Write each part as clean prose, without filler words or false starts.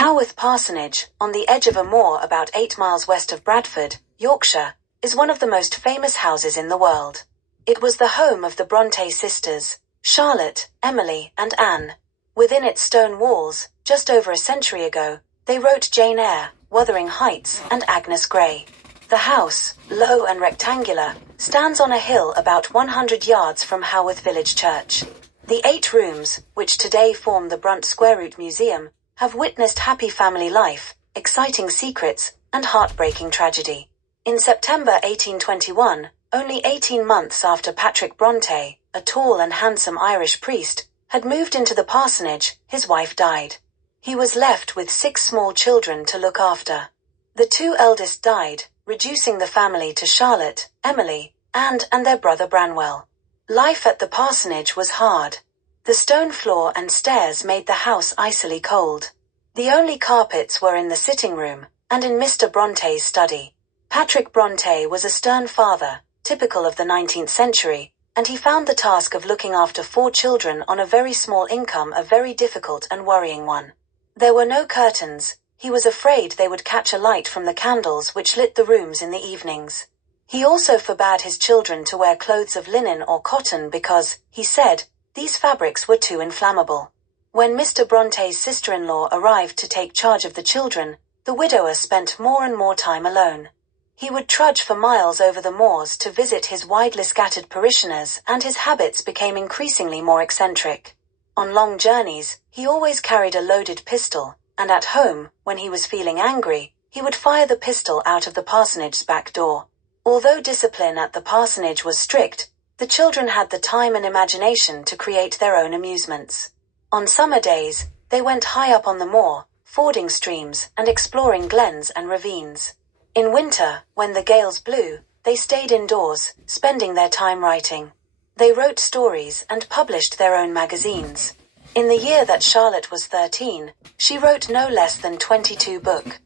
Haworth Parsonage, on the edge of a moor about 8 miles west of Bradford, Yorkshire, is one of the most famous houses in the world. It was the home of the Bronte sisters, Charlotte, Emily, and Anne. Within its stone walls, just over a century ago, they wrote Jane Eyre, Wuthering Heights, and Agnes Grey. The house, low and rectangular, stands on a hill about 100 yards from Haworth Village Church. The 8 rooms, which today form the Brunt Square Root Museum, have witnessed happy family life, exciting secrets, and heartbreaking tragedy. In September 1821, only 18 months after Patrick Bronte, a tall and handsome Irish priest, had moved into the parsonage, his wife died. He was left with 6 small children to look after. The 2 eldest died, reducing the family to Charlotte, Emily, and their brother Branwell. Life at the parsonage was hard. The stone floor and stairs made the house icily cold. The only carpets were in the sitting room, and in Mr. Bronte's study. Patrick Bronte was a stern father, typical of the 19th century, and he found the task of looking after 4 children on a very small income a very difficult and worrying one. There were no curtains. He was afraid they would catch a light from the candles which lit the rooms in the evenings. He also forbade his children to wear clothes of linen or cotton because, he said, these fabrics were too inflammable. When Mr. Bronte's sister-in-law arrived to take charge of the children, the widower spent more and more time alone. He would trudge for miles over the moors to visit his widely scattered parishioners, and his habits became increasingly more eccentric. On long journeys, he always carried a loaded pistol, and at home, when he was feeling angry, he would fire the pistol out of the parsonage's back door. Although discipline at the parsonage was strict, the children had the time and imagination to create their own amusements. On summer days, they went high up on the moor, fording streams and exploring glens and ravines. In winter, when the gales blew, they stayed indoors, spending their time writing. They wrote stories and published their own magazines. In the year that Charlotte was 13, she wrote no less than 22 books.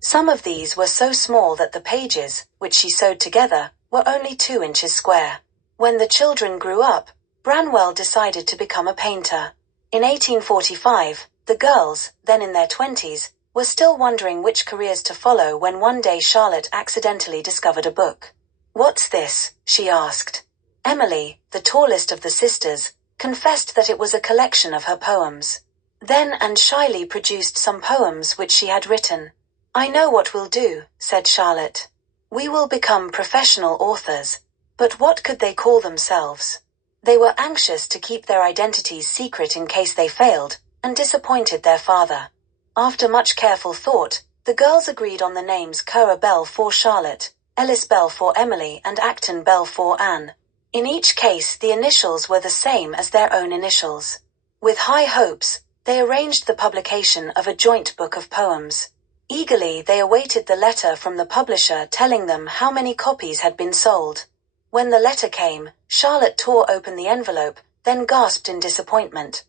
Some of these were so small that the pages, which she sewed together, were only 2 inches square. When the children grew up, Branwell decided to become a painter. In 1845, the girls, then in their 20s, were still wondering which careers to follow when one day Charlotte accidentally discovered a book. "What's this?" she asked. Emily, the tallest of the sisters, confessed that it was a collection of her poems. Then Anne shyly produced some poems which she had written. "I know what we'll do," said Charlotte. "We will become professional authors." But what could they call themselves? They were anxious to keep their identities secret in case they failed, and disappointed their father. After much careful thought, the girls agreed on the names Currer Bell for Charlotte, Ellis Bell for Emily, and Acton Bell for Anne. In each case, the initials were the same as their own initials. With high hopes, they arranged the publication of a joint book of poems. Eagerly they awaited the letter from the publisher telling them how many copies had been sold. When the letter came, Charlotte tore open the envelope, then gasped in disappointment.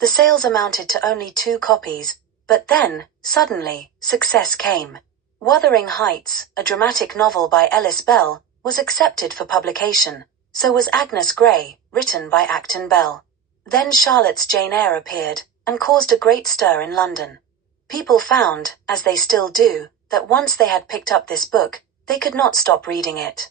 The sales amounted to only 2 copies, but then, suddenly, success came. Wuthering Heights, a dramatic novel by Ellis Bell, was accepted for publication. So was Agnes Grey, written by Acton Bell. Then Charlotte's Jane Eyre appeared, and caused a great stir in London. People found, as they still do, that once they had picked up this book, they could not stop reading it.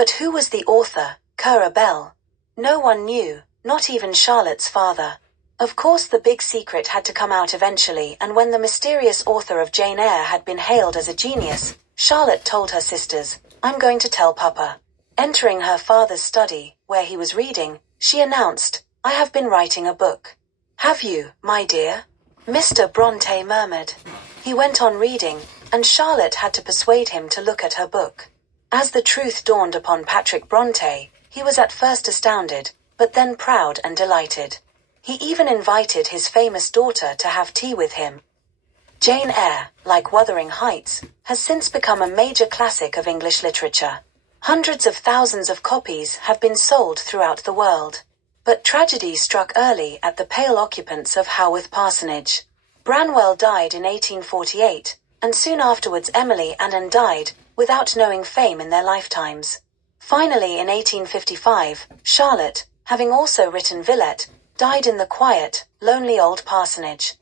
But who was the author, Currer Bell? No one knew, not even Charlotte's father. Of course the big secret had to come out eventually, and when the mysterious author of Jane Eyre had been hailed as a genius, Charlotte told her sisters, "I'm going to tell Papa." Entering her father's study, where he was reading, she announced, "I have been writing a book." "Have you, my dear?" Mr. Bronte murmured. He went on reading, and Charlotte had to persuade him to look at her book. As the truth dawned upon Patrick Bronte, he was at first astounded, but then proud and delighted. He even invited his famous daughter to have tea with him. Jane Eyre, like Wuthering Heights, has since become a major classic of English literature. Hundreds of thousands of copies have been sold throughout the world. But tragedy struck early at the pale occupants of Haworth Parsonage. Branwell died in 1848, and soon afterwards Emily and Anne died, without knowing fame in their lifetimes. Finally in 1855, Charlotte, having also written Villette, died in the quiet, lonely old parsonage.